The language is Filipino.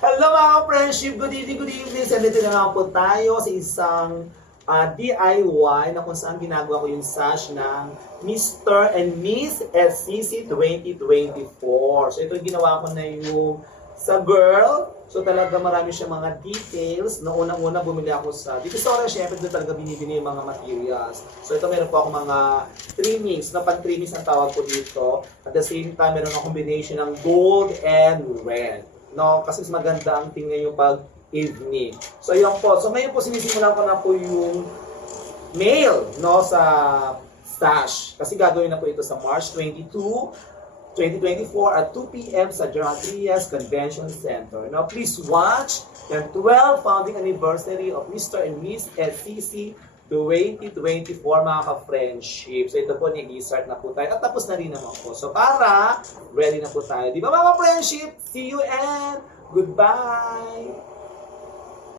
Hello mga friendship, good evening. So, dito na naman po tayo sa isang DIY na kung saan ginagawa ko yung sash ng Mr. and Miss SCC 2024. So ito yung ginawa ko na yung sa girl. So talaga marami siya mga details. Noong unang-una bumili ako sa dito sa Orange, syempre doon talaga binibili yung mga materials. So ito meron po ako mga trimmings, na pan-trimmings ang tawag ko dito. At the same time, meron akong combination ng gold and red. No, kasi mas maganda ang tingnan yung pag-evening. So, yun po. So, ngayon po, sinisimulan ko na po yung mail, no, sa stash. Kasi gagawin na po ito sa March 22, 2024 at 2 p.m. sa Gerald Trias Convention Center. Now, please watch the 12th founding anniversary of Mr. and Miss SCC 2024 mga ka-friendship. So ito po, nag-start na po tayo. At tapos na rin naman po. So para, ready na po tayo. Di ba mga ka-friendship? See you and goodbye!